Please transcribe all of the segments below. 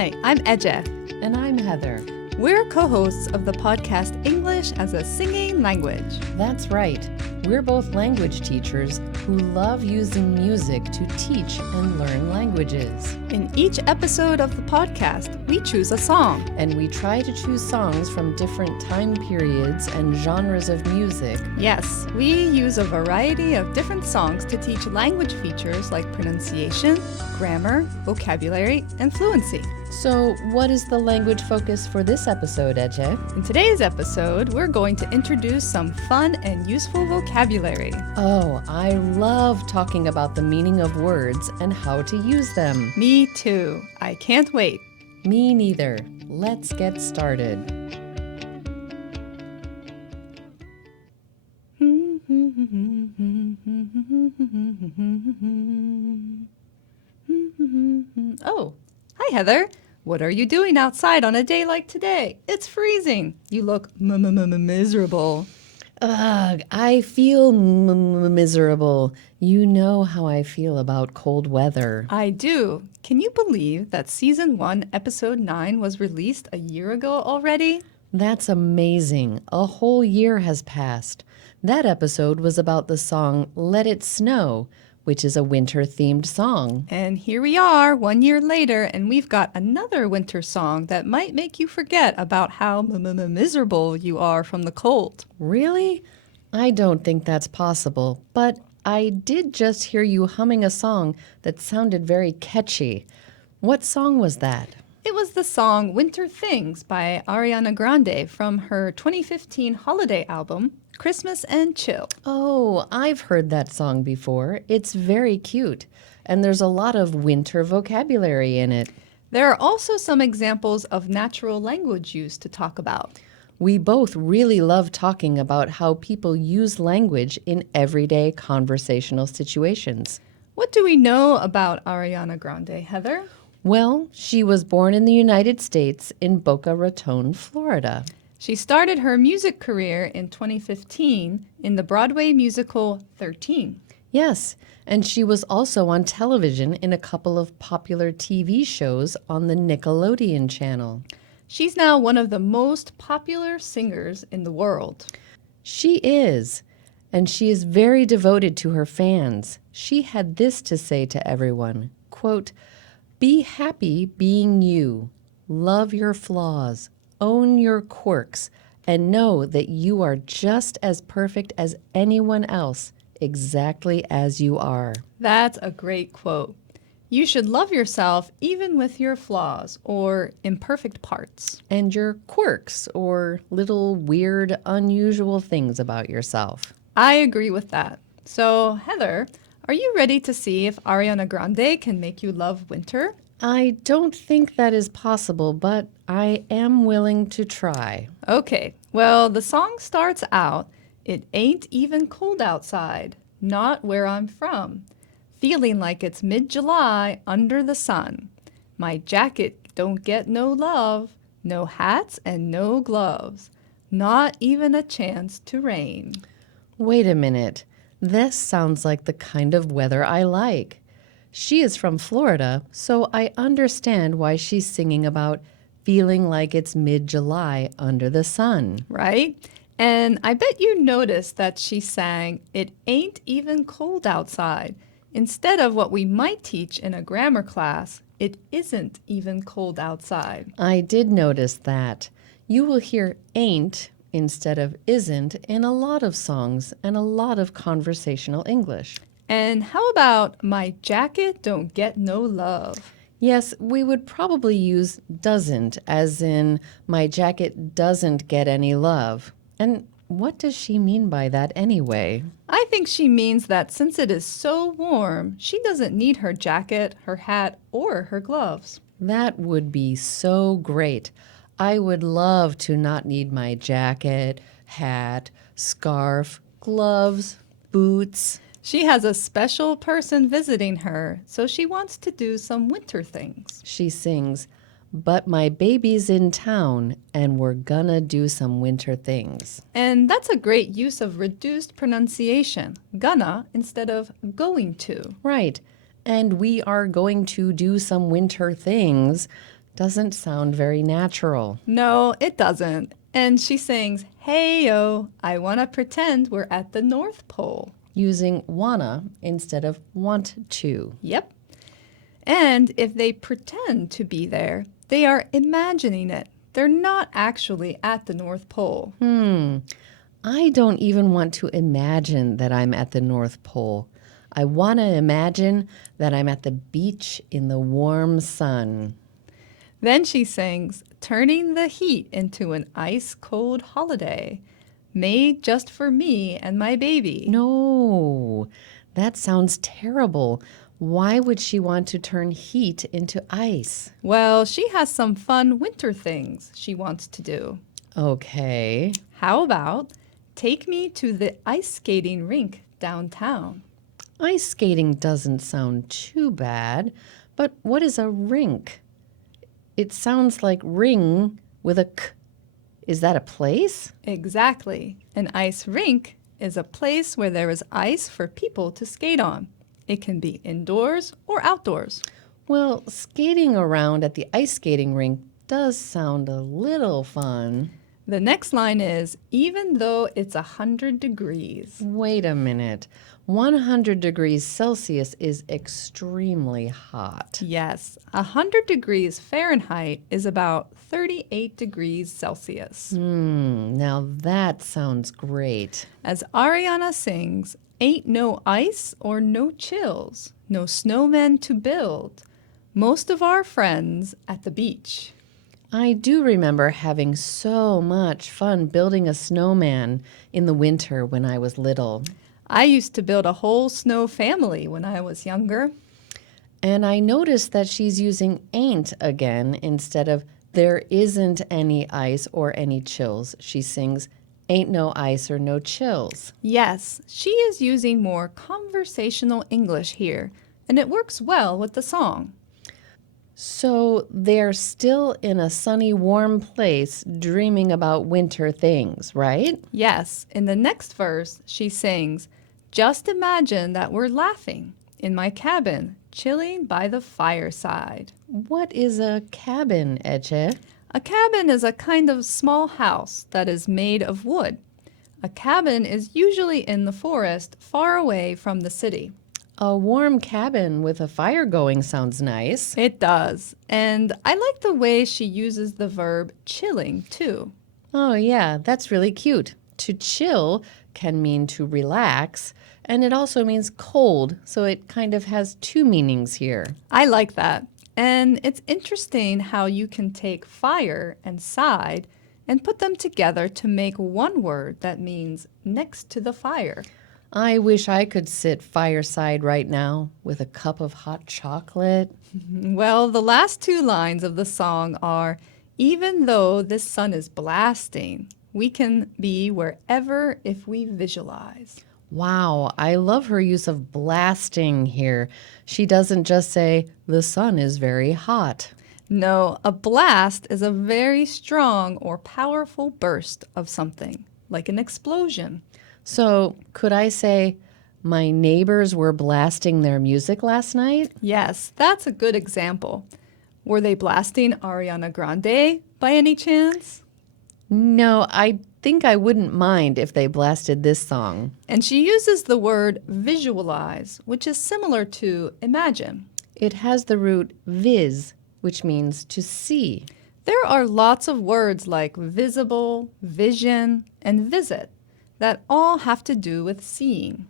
Hi, I'm Eje. And I'm Heather. We're co-hosts of the podcast English as a Singing Language. That's right. We're both language teachers who love using music to teach and learn languages. In each episode of the podcast, we choose a song. And we try to choose songs from different time periods and genres of music. Yes, we use a variety of different songs to teach language features like pronunciation, grammar, vocabulary, and fluency. So, what is the language focus for this episode, Eje? In today's episode, we're going to introduce some fun and useful vocabulary. Oh, I love talking about the meaning of words and how to use them. Me too. I can't wait. Me neither. Let's get started. Oh, hi Heather. What are you doing outside on a day like today? It's freezing. You look miserable. Ugh, I feel miserable. You know how I feel about cold weather. I do. Can you believe that Season 1, Episode 9 was released a year ago already? That's amazing. A whole year has passed. That episode was about the song Let It Snow, which is a winter-themed song. And here we are 1 year later, and we've got another winter song that might make you forget about how miserable you are from the cold. Really? I don't think that's possible, but I did just hear you humming a song that sounded very catchy. What song was that? It was the song Winter Things by Ariana Grande from her 2015 holiday album, Christmas and Chill. Oh, I've heard that song before. It's very cute, and there's a lot of winter vocabulary in it. There are also some examples of natural language use to talk about. We both really love talking about how people use language in everyday conversational situations. What do we know about Ariana Grande, Heather? Well, she was born in the United States in Boca Raton, Florida. She started her music career in 2015 in the Broadway musical 13. Yes, and she was also on television in a couple of popular TV shows on the Nickelodeon channel. She's now one of the most popular singers in the world. She is, and she is very devoted to her fans. She had this to say to everyone, quote, "Be happy being you. Love your flaws. Own your quirks, and know that you are just as perfect as anyone else, exactly as you are." That's a great quote. You should love yourself even with your flaws or imperfect parts. And your quirks, or little weird, unusual things about yourself. I agree with that. So, Heather, are you ready to see if Ariana Grande can make you love winter? I don't think that is possible, but I am willing to try. Okay, well, the song starts out, "It ain't even cold outside, not where I'm from. Feeling like it's mid-July under the sun. My jacket don't get no love, no hats and no gloves. Not even a chance to rain." Wait a minute. This sounds like the kind of weather I like. She is from Florida, so I understand why she's singing about feeling like it's mid-July under the sun. Right? And I bet you noticed that she sang, "It ain't even cold outside," instead of what we might teach in a grammar class, "It isn't even cold outside." I did notice that. You will hear ain't instead of isn't in a lot of songs and a lot of conversational English. And how about "My jacket don't get no love"? Yes, we would probably use doesn't, as in, my jacket doesn't get any love. And what does she mean by that anyway? I think she means that since it is so warm, she doesn't need her jacket, her hat, or her gloves. That would be so great. I would love to not need my jacket, hat, scarf, gloves, boots. She has a special person visiting her, so she wants to do some winter things. She sings, "But my baby's in town, and we're gonna do some winter things." And that's a great use of reduced pronunciation, gonna instead of going to. Right. And we are going to do some winter things. Doesn't sound very natural. No, it doesn't. And she sings, "Hey-yo, I wanna pretend we're at the North Pole." Using wanna instead of want to. Yep. And if they pretend to be there, they are imagining it. They're not actually at the North Pole. I don't even want to imagine that I'm at the North Pole. I want to imagine that I'm at the beach in the warm sun. Then she sings, "Turning the heat into an ice-cold holiday, made just for me and my baby." No, that sounds terrible. Why would she want to turn heat into ice? Well, she has some fun winter things she wants to do. Okay. How about take me to the ice skating rink downtown? Ice skating doesn't sound too bad, but what is a rink? It sounds like ring with a k. Is that a place? Exactly. An ice rink is a place where there is ice for people to skate on. It can be indoors or outdoors. Well, skating around at the ice skating rink does sound a little fun. The next line is, "Even though it's 100 degrees." Wait a minute. 100 degrees Celsius is extremely hot. Yes, 100 degrees Fahrenheit is about 38 degrees Celsius. Now that sounds great. As Ariana sings, "Ain't no ice or no chills, no snowmen to build. Most of our friends at the beach." I do remember having so much fun building a snowman in the winter when I was little. I used to build a whole snow family when I was younger. And I noticed that she's using ain't again instead of there isn't any ice or any chills. She sings, ain't no ice or no chills. Yes, she is using more conversational English here, and it works well with the song. So they're still in a sunny, warm place dreaming about winter things, right? Yes, in the next verse, she sings, "Just imagine that we're laughing in my cabin, chilling by the fireside." What is a cabin, Eche? A cabin is a kind of small house that is made of wood. A cabin is usually in the forest far away from the city. A warm cabin with a fire going sounds nice. It does. And I like the way she uses the verb chilling too. Oh, yeah, that's really cute. To chill can mean to relax, and it also means cold, so it kind of has two meanings here. I like that. And it's interesting how you can take fire and side and put them together to make one word that means next to the fire. I wish I could sit fireside right now with a cup of hot chocolate. Well, the last two lines of the song are, "Even though this sun is blasting, we can be wherever if we visualize." Wow, I love her use of blasting here. She doesn't just say, the sun is very hot. No, a blast is a very strong or powerful burst of something, like an explosion. So, could I say, my neighbors were blasting their music last night? Yes, that's a good example. Were they blasting Ariana Grande by any chance? No, I think I wouldn't mind if they blasted this song. And she uses the word visualize, which is similar to imagine. It has the root vis, which means to see. There are lots of words like visible, vision, and visit that all have to do with seeing.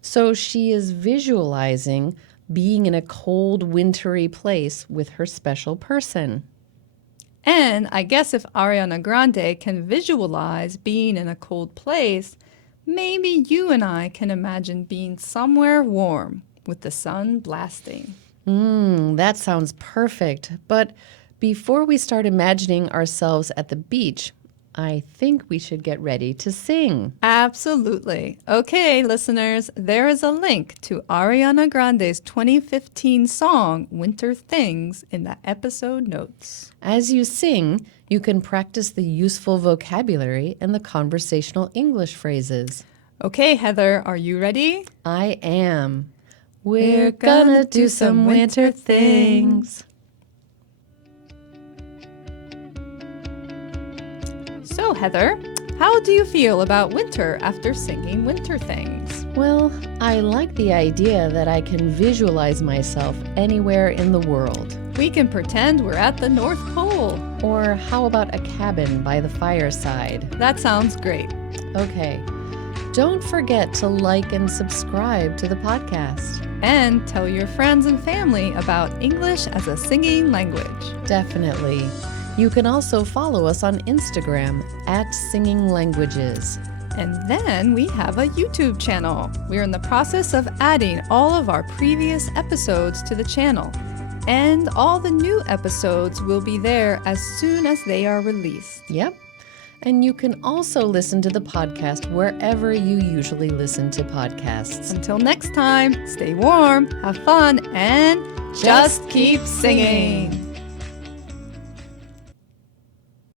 So she is visualizing being in a cold, wintry place with her special person. And I guess if Ariana Grande can visualize being in a cold place, maybe you and I can imagine being somewhere warm with the sun blasting. That sounds perfect. But before we start imagining ourselves at the beach, I think we should get ready to sing. Absolutely. Okay, listeners, there is a link to Ariana Grande's 2015 song, Winter Things, in the episode notes. As you sing, you can practice the useful vocabulary and the conversational English phrases. Okay, Heather, are you ready? I am. We're gonna do some winter things. So, Heather, how do you feel about winter after singing winter things? Well, I like the idea that I can visualize myself anywhere in the world. We can pretend we're at the North Pole. Or how about a cabin by the fireside? That sounds great. Okay. Don't forget to like and subscribe to the podcast. And tell your friends and family about English as a singing language. Definitely. You can also follow us on Instagram @singinglanguages. And then we have a YouTube channel. We're in the process of adding all of our previous episodes to the channel. And all the new episodes will be there as soon as they are released. Yep. And you can also listen to the podcast wherever you usually listen to podcasts. Until next time, stay warm, have fun, and just keep singing.